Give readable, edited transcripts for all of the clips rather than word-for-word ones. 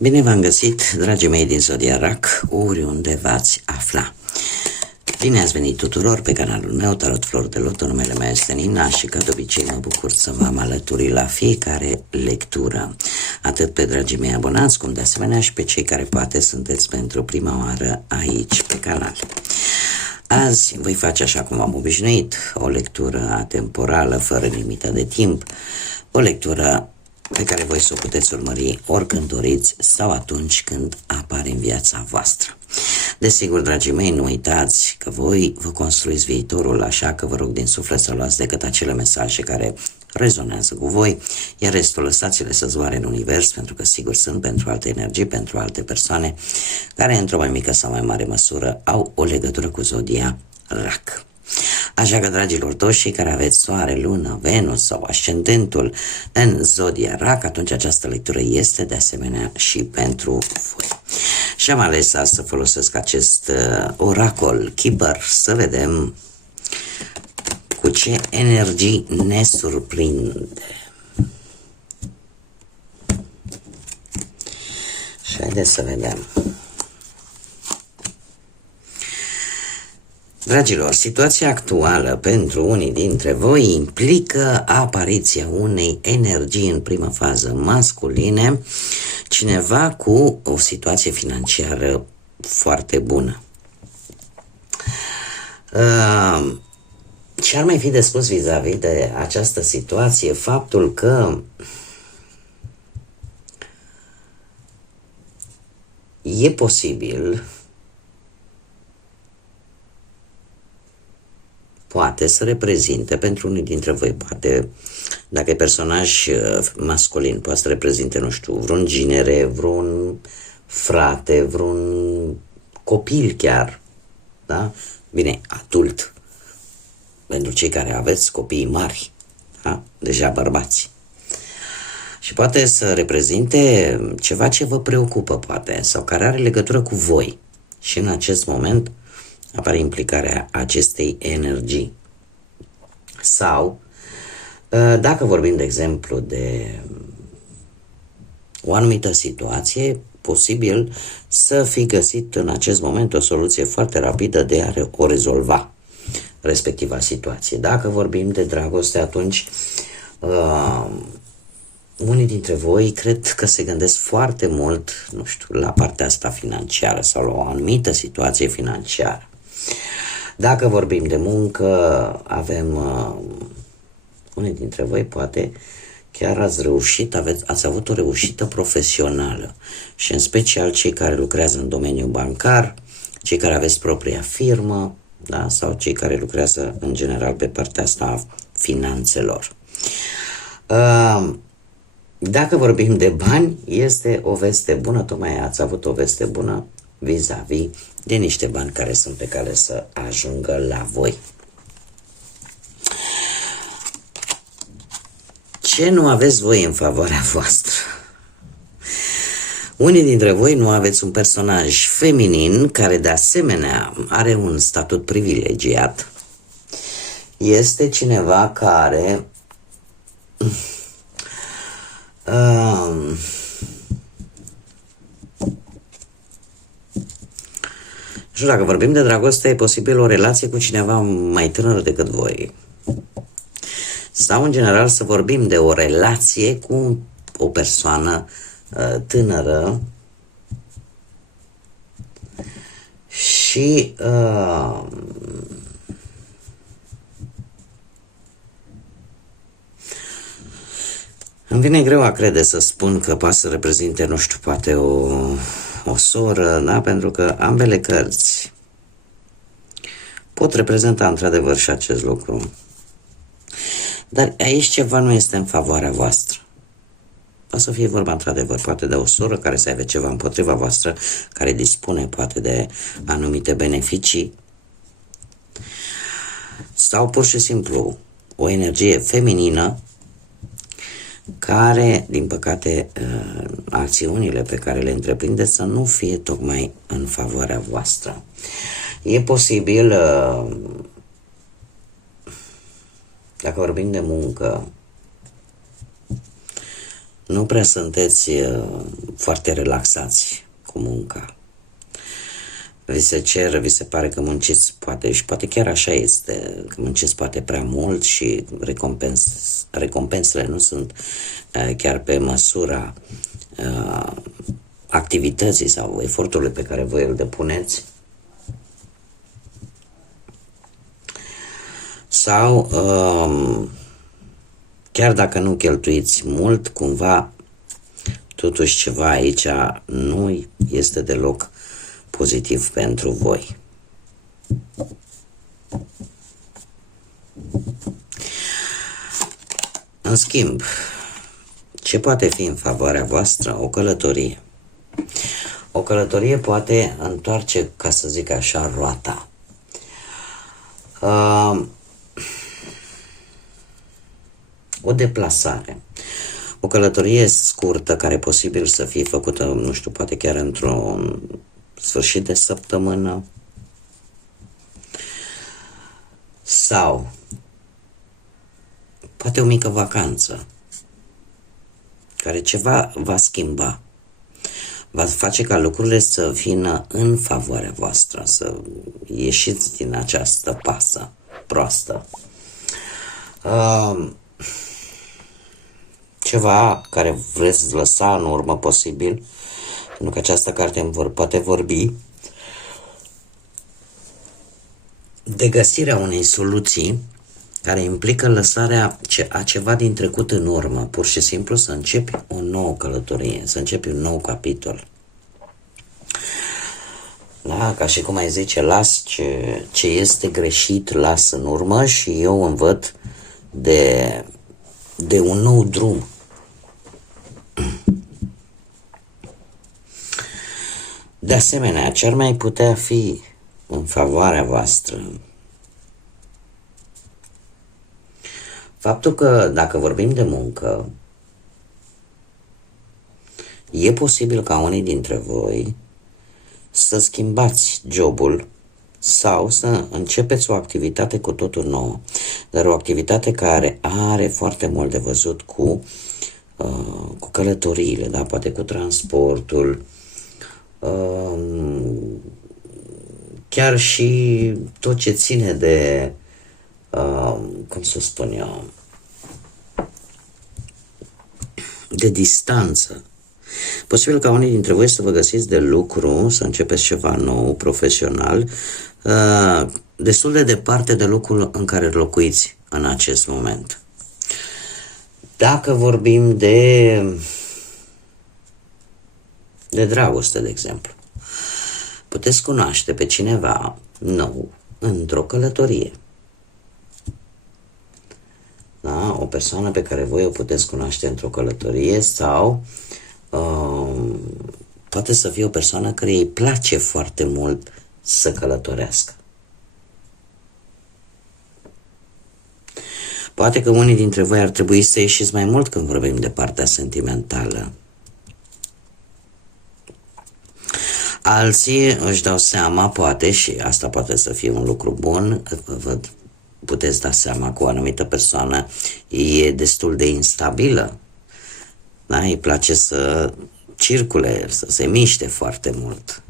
Bine v-am găsit, dragii mei din Zodia Rac, oriunde v-ați afla. Bine ați venit tuturor pe canalul meu, Tarot Flori de Loto, numele meu este Nina și ca de obicei mă bucur să vă am alături la fiecare lectură. Atât pe dragii mei abonați, cum de asemenea și pe cei care poate sunteți pentru prima oară aici pe canal. Azi voi face așa cum am obișnuit, o lectură atemporală, fără limită de timp, o lectură pe care voi să o puteți urmări oricând doriți sau atunci când apare în viața voastră. Desigur, dragii mei, nu uitați că voi vă construiți viitorul, așa că vă rog din suflet să luați decât acele mesaje care rezonează cu voi, iar restul lăsați-le să zboare în univers, pentru că sigur sunt pentru alte energii, pentru alte persoane care într-o mai mică sau mai mare măsură au o legătură cu Zodia Rac. Așa că, dragilor toți cei care aveți soare, lună, Venus sau ascendentul în Zodia Rac, atunci această lectură este de asemenea și pentru voi. Și am ales să folosesc acest oracol Keeper să vedem cu ce energii ne surprinde. Și haideți să vedem. Dragilor, situația actuală pentru unii dintre voi implică apariția unei energii în primă fază masculine, cineva cu o situație financiară foarte bună. Ce ar mai fi de spus vis-a-vis de această situație? Faptul că e posibil, poate să reprezinte pentru unii dintre voi, poate dacă e personaj masculin, poate să reprezinte, nu știu, vreun ginere, vreun frate, vreun copil chiar, da? Bine, adult, pentru cei care aveți copii mari, da? Deja bărbați. Și poate să reprezinte ceva ce vă preocupă, poate, sau care are legătură cu voi. Și în acest moment apare implicarea acestei energii. Sau, dacă vorbim, de exemplu, de o anumită situație, posibil să fi găsit în acest moment o soluție foarte rapidă de a o rezolva, respectiva situație. Dacă vorbim de dragoste, atunci unii dintre voi cred că se gândesc foarte mult, nu știu, la partea asta financiară sau la o anumită situație financiară. Dacă vorbim de muncă, avem unii dintre voi poate chiar ați reușit, ați avut o reușită profesională și în special cei care lucrează în domeniul bancar, cei care aveți propria firmă, da? Sau cei care lucrează în general pe partea asta a finanțelor. Dacă vorbim de bani, este o veste bună, tocmai ați avut o veste bună vis-a-vis de niște bani care sunt pe cale să ajungă la voi. Ce nu aveți voi în favoarea voastră? Unii dintre voi nu aveți un personaj feminin care de asemenea are un statut privilegiat. Este cineva care și dacă vorbim de dragoste, e posibil o relație cu cineva mai tânăr decât voi. Sau, în general, să vorbim de o relație cu o persoană tânără și îmi vine greu a crede să spun că poate să reprezinte, nu știu, poate o soră, da? Pentru că ambele cărți pot reprezenta într-adevăr și acest lucru. Dar aici ceva nu este în favoarea voastră. Poate să fie vorba într-adevăr poate de o soră care să aibă ceva împotriva voastră, care dispune poate de anumite beneficii, sau pur și simplu o energie feminină care, din păcate, acțiunile pe care le întreprindeți să nu fie tocmai în favoarea voastră. E posibil, dacă vorbim de muncă, nu prea sunteți foarte relaxați cu munca. Vi se cer, vi se pare că munciți poate, și poate chiar așa este, că munciți poate prea mult și recompensele nu sunt chiar pe măsura activității sau efortului pe care voi îl depuneți. Sau chiar dacă nu cheltuiți mult, cumva totuși ceva aici nu este deloc pozitiv pentru voi. În schimb, ce poate fi în favoarea voastră? O călătorie. O călătorie poate întoarce, ca să zic așa, roata. O deplasare. O călătorie scurtă, care e posibil să fie făcută, nu știu, poate chiar într-un sfârșit de săptămână. Sau poate o mică vacanță, care ceva va schimba. Va face ca lucrurile să vină în favoarea voastră, să ieșiți din această pasă proastă. Ceva care vreți lăsa în urmă posibil, pentru că această carte poate vorbi de găsirea unei soluții care implică lăsarea a ceva din trecut în urmă, pur și simplu să începi o nouă călătorie, să începi un nou capitol. Da, ca și cum ai zice, las ce este greșit, las în urmă și eu învăț de un nou drum. De asemenea, ce ar mai putea fi în favoarea voastră? Faptul că, dacă vorbim de muncă, e posibil ca unii dintre voi să schimbați jobul sau să începeți o activitate cu totul nouă, dar o activitate care are foarte mult de văzut cu călătoriile, da? Poate cu transportul, chiar și tot ce ține de, cum să spun eu, de distanță. Posibil ca unii dintre voi să vă găsiți de lucru, să începeți ceva nou, profesional, destul de departe de locul în care locuiți în acest moment. Dacă vorbim de dragoste, de exemplu, puteți cunoaște pe cineva nou într-o călătorie. Da? O persoană pe care voi o puteți cunoaște într-o călătorie sau poate să fie o persoană care îi place foarte mult să călătorească. Poate că unii dintre voi ar trebui să ieșiți mai mult când vorbim de partea sentimentală. Alții își dau seama, poate, și asta poate să fie un lucru bun, puteți da seama că o anumită persoană e destul de instabilă. Da? Îi place să circule, să se miște foarte mult.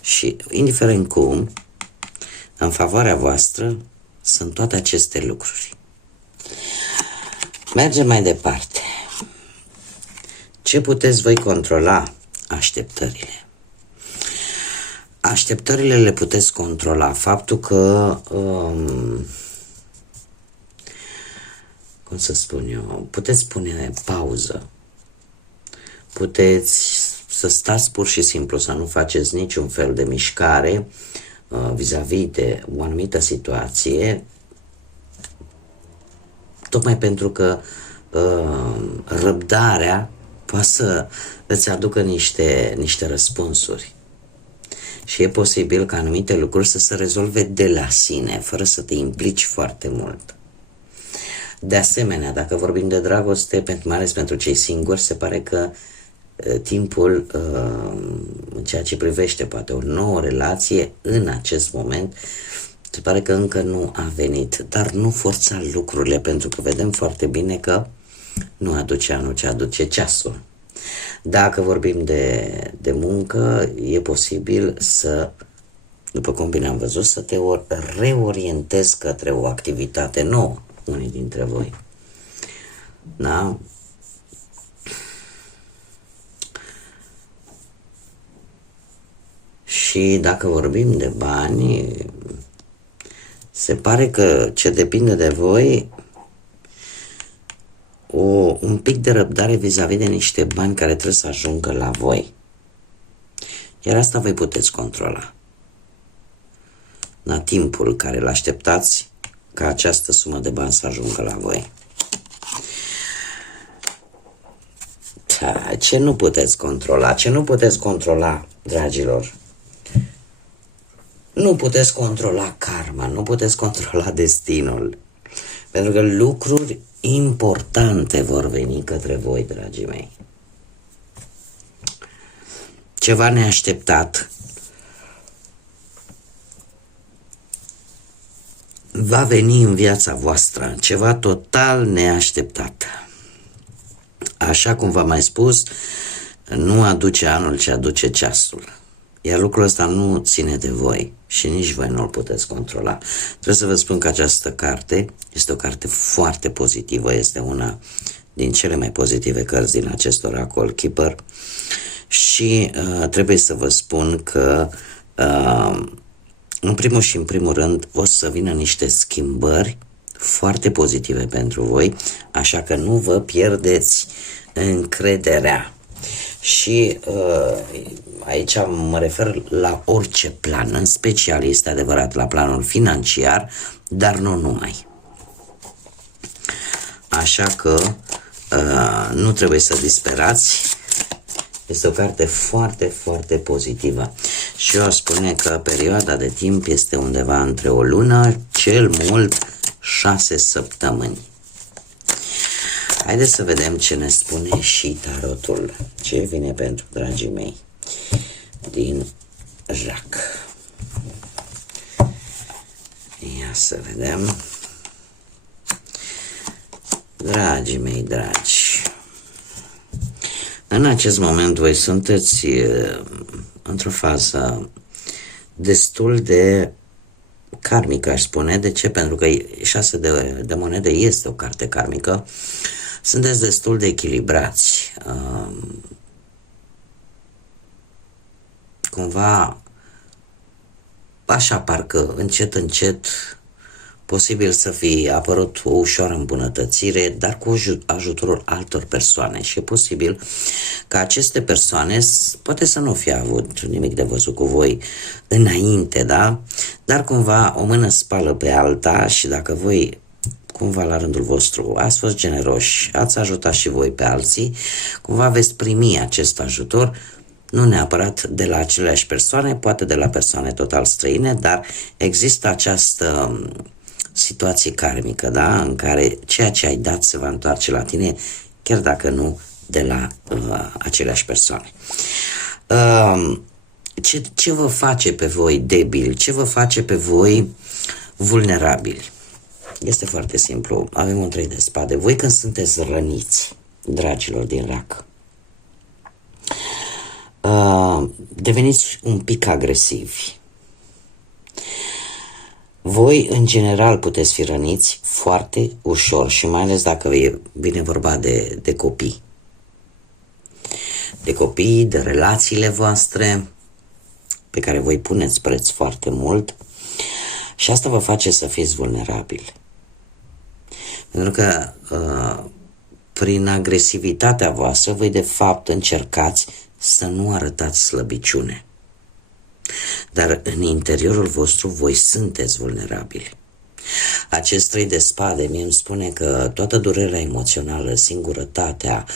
Și, indiferent cum, în favoarea voastră sunt toate aceste lucruri. Mergem mai departe. Ce puteți voi controla? Așteptările. Așteptările le puteți controla. Faptul că, cum să spun eu, puteți pune pauză. Puteți să stați pur și simplu, să nu faceți niciun fel de mișcare vis-a-vis de o anumită situație, tocmai pentru că răbdarea poate să îți aducă niște răspunsuri. Și e posibil ca anumite lucruri să se rezolve de la sine, fără să te implici foarte mult. De asemenea, dacă vorbim de dragoste, mai ales pentru cei singuri, se pare că timpul, în ceea ce privește poate o nouă relație, în acest moment, se pare că încă nu a venit. Dar nu forța lucrurile, pentru că vedem foarte bine că nu aduce anul ce aduce ceasul. Dacă vorbim de muncă, e posibil să, după cum bine am văzut, să te reorientezi către o activitate nouă, unii dintre voi. Da? Și dacă vorbim de bani, se pare că ce depinde de voi, un pic de răbdare vis-a-vis de niște bani care trebuie să ajungă la voi. Iar asta voi puteți controla. La timpul care îl așteptați ca această sumă de bani să ajungă la voi. Ce nu puteți controla? Ce nu puteți controla, dragilor? Nu puteți controla karma, nu puteți controla destinul. Pentru că lucruri importante vor veni către voi, dragii mei. Ceva neașteptat va veni în viața voastră, ceva total neașteptat. Așa cum v-am mai spus, nu aduce anul, ci aduce ceasul. Iar lucrul ăsta nu ține de voi și nici voi nu-l puteți controla. Trebuie să vă spun că această carte este o carte foarte pozitivă, este una din cele mai pozitive cărți din acest oracol Keeper și trebuie să vă spun că în primul și în primul rând o să vină niște schimbări foarte pozitive pentru voi, așa că nu vă pierdeți încrederea. Și aici mă refer la orice plan, în special este adevărat la planul financiar, dar nu numai. Așa că nu trebuie să disperați, este o carte foarte, foarte pozitivă. Și eu aș spune că perioada de timp este undeva între o lună, cel mult 6 săptămâni. Haideți să vedem ce ne spune și tarotul. Ce vine pentru dragii mei din Jac. Ia să vedem. Dragii mei dragi, în acest moment voi sunteți într-o fază destul de karmică, aș spune. De ce? Pentru că 6 de monede este o carte karmică. Sunteți destul de echilibrați. Cumva, așa parcă încet, încet, posibil să fie apărut o ușoară îmbunătățire, dar cu ajutorul altor persoane. Și e posibil ca aceste persoane poate să nu fie avut nimic de văzut cu voi înainte, da? Dar cumva o mână spală pe alta și dacă voi cumva la rândul vostru ați fost generoși, ați ajutat și voi pe alții, cumva veți primi acest ajutor, nu neapărat de la aceleași persoane, poate de la persoane total străine, dar există această situație karmică, da? În care ceea ce ai dat se va întoarce la tine, chiar dacă nu de la aceleași persoane. Ce vă face pe voi debili? Ce vă face pe voi vulnerabili? Este foarte simplu. Avem un 3 de spade. Voi când sunteți răniți, dragilor din Rac, deveniți un pic agresivi. Voi, în general, puteți fi răniți foarte ușor și mai ales dacă vine vorba de copii. De copii, de relațiile voastre, pe care voi puneți preț foarte mult și asta vă face să fiți vulnerabili. Pentru că prin agresivitatea voastră voi de fapt încercați să nu arătați slăbiciune. Dar în interiorul vostru voi sunteți vulnerabili. Acest 3 de spade mie îmi spune că toată durerea emoțională, singurătatea,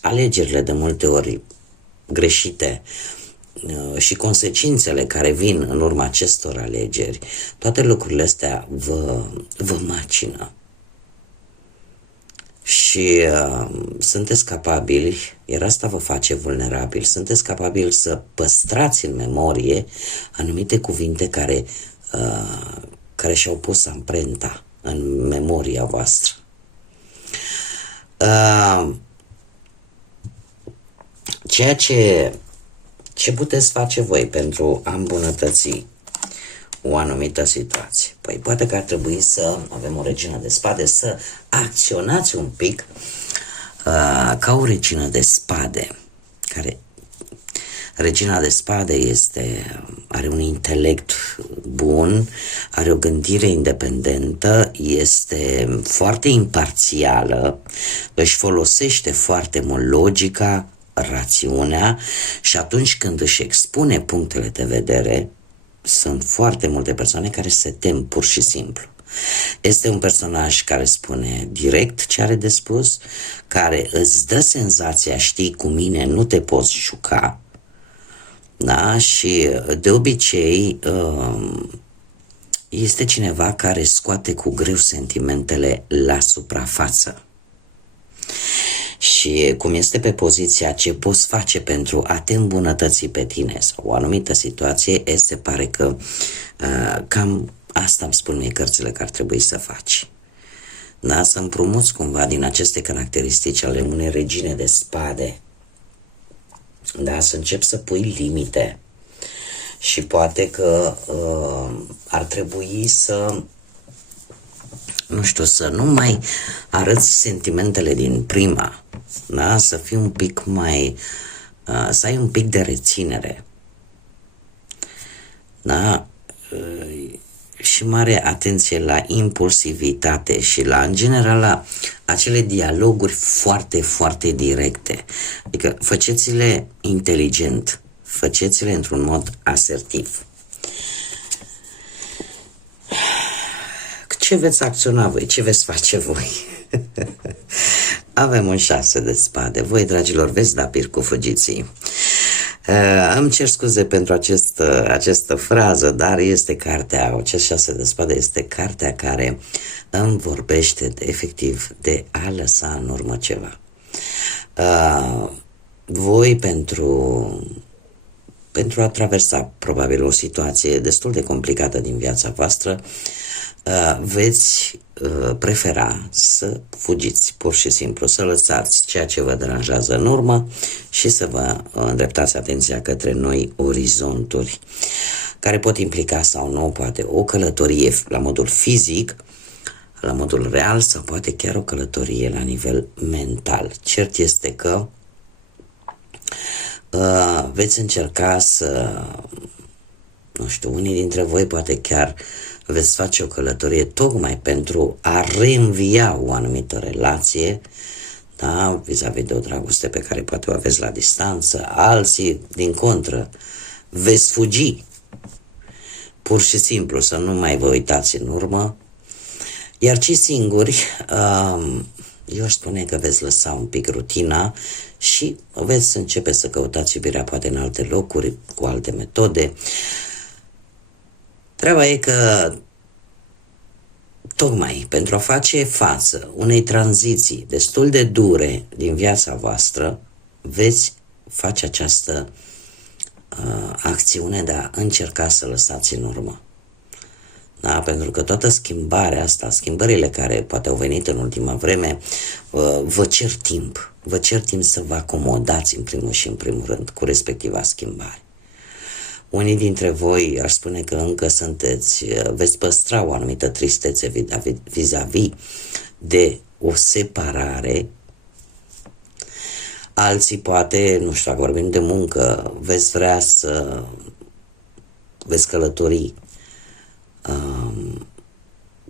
alegerile de multe ori greșite și consecințele care vin în urma acestor alegeri, toate lucrurile astea vă macină. Și sunteți capabili, iar asta vă face vulnerabil, sunteți capabili să păstrați în memorie anumite cuvinte care și-au pus amprenta în memoria voastră. ceea ce puteți face voi pentru a îmbunătăți o anumită situație? Păi poate că ar trebui să avem o regină de spade, să acționați un pic ca o regină de spade, care regina de spade are un intelect bun, are o gândire independentă, este foarte imparțială, își folosește foarte mult logica, rațiunea și atunci când își expune punctele de vedere, sunt foarte multe persoane care se tem pur și simplu. Este un personaj care spune direct ce are de spus, care îți dă senzația, știi, cu mine nu te poți juca, da? Și de obicei este cineva care scoate cu greu sentimentele la suprafață. Și cum este pe poziția ce poți face pentru a te îmbunătăți pe tine sau o anumită situație, se pare că cam asta îmi spun mie cărțile că ar trebui să faci. Da? Să împrumuți cumva din aceste caracteristici ale unei regine de spade. Da? Să începi să pui limite. Și poate că ar trebui să, nu știu, să nu mai arăți sentimentele din prima, da? Să fii un pic mai, să ai un pic de reținere, da? Și mare atenție la impulsivitate și la, în general, la acele dialoguri foarte, foarte directe. Adică faceți-le inteligent, faceți-le într-un mod asertiv. Ce veți acționa voi? Ce veți face voi? Avem un 6 de spade. Voi, dragilor, veți da pir cu fugiții. Îmi cer scuze pentru această frază, dar este cartea, acest 6 de spade este cartea care îmi vorbește efectiv de a lăsa în urmă ceva. Voi pentru a traversa probabil o situație destul de complicată din viața voastră, veți prefera să fugiți, pur și simplu, să lăsați ceea ce vă deranjează în urmă și să vă îndreptați atenția către noi orizonturi, care pot implica sau nu, poate o călătorie la modul fizic, la modul real, sau poate chiar o călătorie la nivel mental. Cert este că veți încerca să, nu știu, unii dintre voi poate chiar veți face o călătorie tocmai pentru a reînvia o anumită relație, da, vis-a-vis de o dragoste pe care poate o aveți la distanță. Alții, din contră, veți fugi, pur și simplu, să nu mai vă uitați în urmă. Iar cei singuri, eu aș spune că veți lăsa un pic rutina și veți începe să căutați iubirea poate în alte locuri, cu alte metode. Treaba e că tocmai pentru a face față unei tranziții destul de dure din viața voastră, veți face această acțiune de a încerca să lăsați în urmă. Da? Pentru că toată schimbarea asta, schimbările care poate au venit în ultima vreme, vă cer timp. Vă cer timp să vă acomodați în primul și în primul rând cu respectiva schimbare. Unii dintre voi aș spune că încă veți păstra o anumită tristețe vis-a-vis de o separare. Alții poate, nu știu, dacă vorbim de muncă, veți vrea să veți călători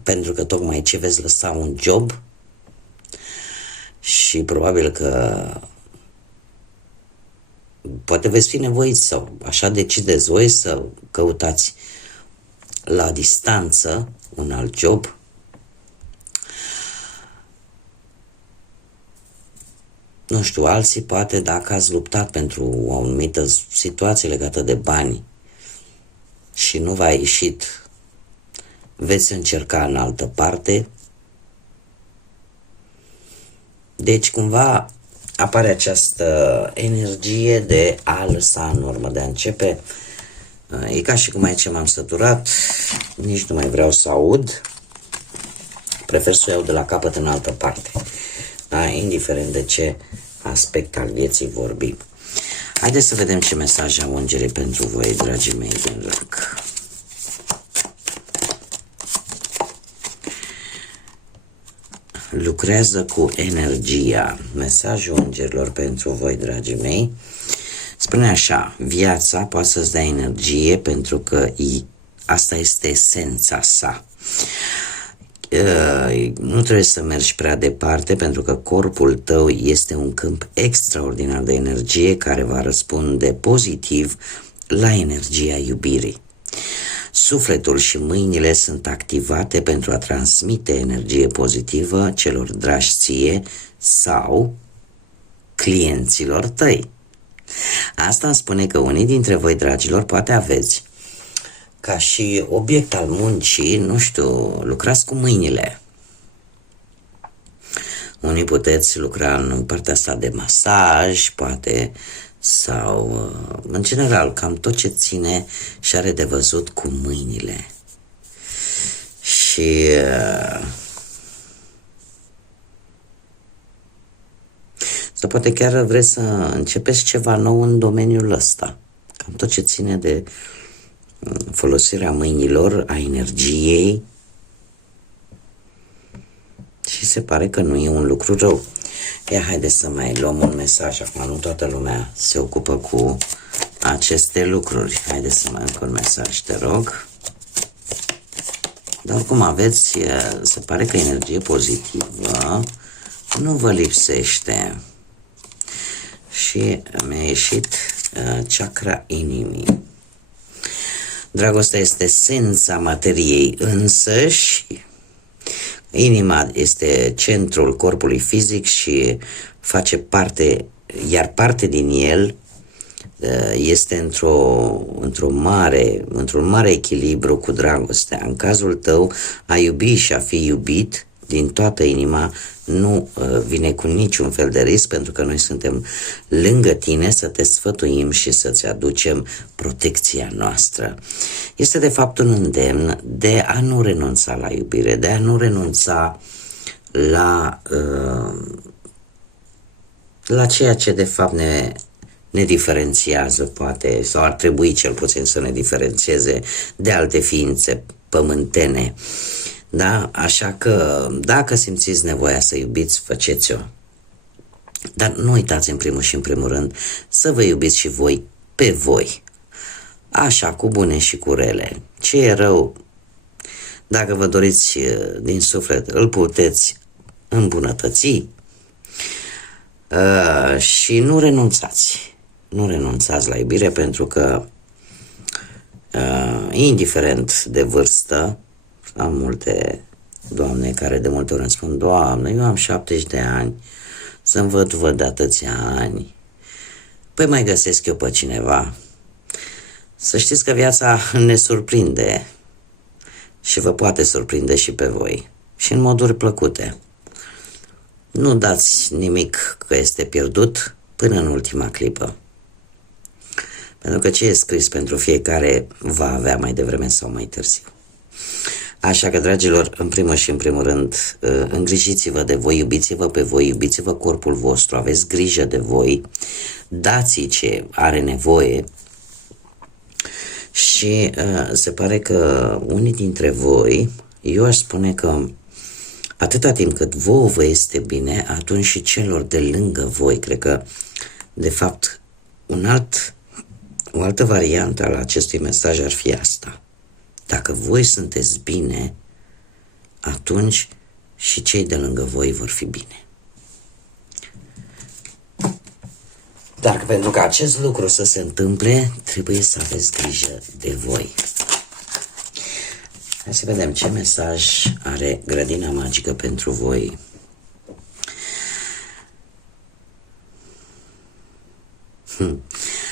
pentru că tocmai ce veți lăsa un job și probabil că poate veți fi nevoiți sau așa decideți voi să căutați la distanță un alt job. Nu știu, alții poate dacă ați luptat pentru o anumită situație legată de bani și nu v-a ieșit, veți încerca în altă parte. Deci cumva apare această energie de a lăsa în urmă, de a începe. E ca și cum aici m-am săturat, nici nu mai vreau să aud, prefer să o iau de la capăt în altă parte, da? Indiferent de ce aspect al vieții vorbim. Haideți să vedem ce mesaj au îngerii pentru voi, dragii mei din rac. Lucrează cu energia. Mesajul îngerilor pentru voi, dragii mei, spune așa: viața poate să-ți dea energie pentru că asta este esența sa. Nu trebuie să mergi prea departe pentru că corpul tău este un câmp extraordinar de energie care va răspunde pozitiv la energia iubirii. Sufletul și mâinile sunt activate pentru a transmite energie pozitivă celor dragi ție sau clienților tăi. Asta îmi spune că unii dintre voi, dragilor, poate aveți ca și obiect al muncii, nu știu, lucrați cu mâinile. Unii puteți lucra în partea asta de masaj, poate, sau în general, cam tot ce ține și are de văzut cu mâinile. Și sau poate chiar vreți să începeți ceva nou în domeniul ăsta. Cam tot ce ține de folosirea mâinilor, a energiei. Și se pare că nu e un lucru rău. Ia, haideți să mai luăm un mesaj. Acum nu toată lumea se ocupă cu aceste lucruri. Haideți să mai încă un mesaj, te rog. Dar oricum aveți, se pare că energie pozitivă nu vă lipsește. Și mi-a ieșit chakra inimii. Dragostea este esența materiei însăși. Inima este centrul corpului fizic și face parte, iar parte din el este într-un mare echilibru cu dragostea. În cazul tău, a iubi și a fi iubit din toată inima nu vine cu niciun fel de risc, pentru că noi suntem lângă tine să te sfătuim și să-ți aducem protecția noastră. Este de fapt un îndemn de a nu renunța la iubire, de a nu renunța la ceea ce de fapt ne diferențiază, poate, sau ar trebui cel puțin să ne diferențieze de alte ființe pământene. Da? Așa că dacă simțiți nevoia să iubiți, faceți-o. Dar nu uitați în primul și în primul rând să vă iubiți și voi pe voi. Așa, cu bune și cu rele. Ce e rău, dacă vă doriți din suflet, îl puteți îmbunătăți. Și nu renunțați. Nu renunțați la iubire, pentru că indiferent de vârstă, am multe doamne care de multe ori îmi spun: Doamne, eu am 70 de ani, să-mi văd de atâția ani. Păi mai găsesc eu pe cineva. Să știți că viața ne surprinde și vă poate surprinde și pe voi, și în moduri plăcute. Nu dați nimic că este pierdut până în ultima clipă. Pentru că ce e scris pentru fiecare va avea mai devreme sau mai târziu. Așa că, dragilor, în primul și în primul rând, îngrijiți-vă de voi, iubiți-vă pe voi, iubiți-vă corpul vostru, aveți grijă de voi, dați-i ce are nevoie. Și se pare că unii dintre voi, eu aș spune că atâta timp cât vouă vă este bine, atunci și celor de lângă voi, cred că, de fapt, o altă variantă al acestui mesaj ar fi asta. Dacă voi sunteți bine, atunci și cei de lângă voi vor fi bine. Dar pentru ca acest lucru să se întâmple, trebuie să aveți grijă de voi. Hai să vedem ce mesaj are grădina magică pentru voi.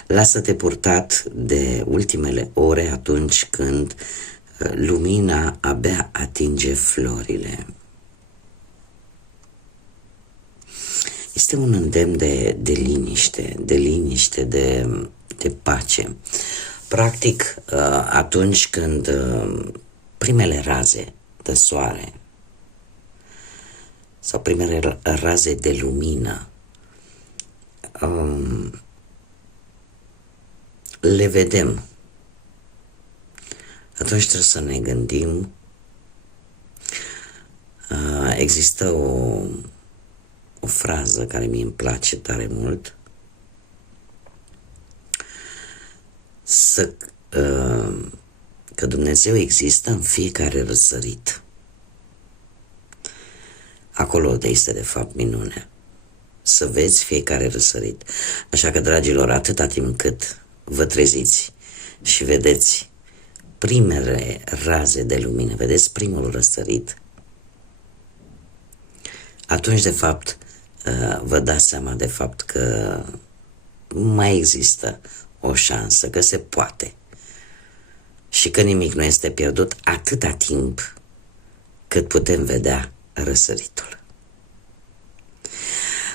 Lasă-te purtat de ultimele ore atunci când lumina abia atinge florile. Este un îndemn de liniște, de pace. Practic, atunci când primele raze de soare sau primele raze de lumină le vedem, atunci trebuie să ne gândim. Există o frază care mi îmi place tare mult, că Dumnezeu există în fiecare răsărit. Acolo de este de fapt minunea, să vezi fiecare răsărit. Așa că, dragilor, atâta timp cât vă treziți și vedeți primele raze de lumină, vedeți primul răsărit, atunci de fapt vă dați seama de fapt că mai există o șansă, că se poate și că nimic nu este pierdut atâta timp cât putem vedea răsăritul.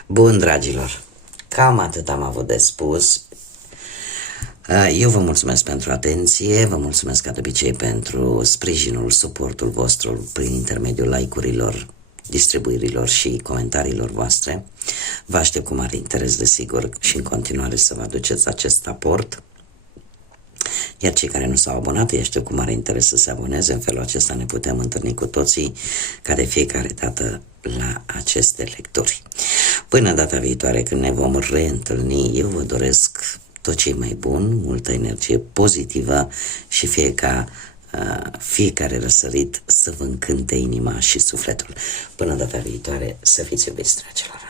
Bun, dragilor, cam atât am avut de spus. Eu vă mulțumesc pentru atenție, vă mulțumesc ca de obicei pentru sprijinul, suportul vostru prin intermediul like-urilor, distribuirilor și comentariilor voastre. Vă aștept cu mare interes, desigur, și în continuare să vă aduceți acest aport. Iar cei care nu s-au abonat, îi aștept cu mare interes să se aboneze. În felul acesta ne putem întâlni cu toții ca de fiecare dată la aceste lecturi. Până data viitoare, când ne vom reîntâlni, eu vă doresc tot ce e mai bun, multă energie pozitivă și fiecare răsărit să vă încânte inima și sufletul. Până data viitoare, să fiți iubiți, dragilor!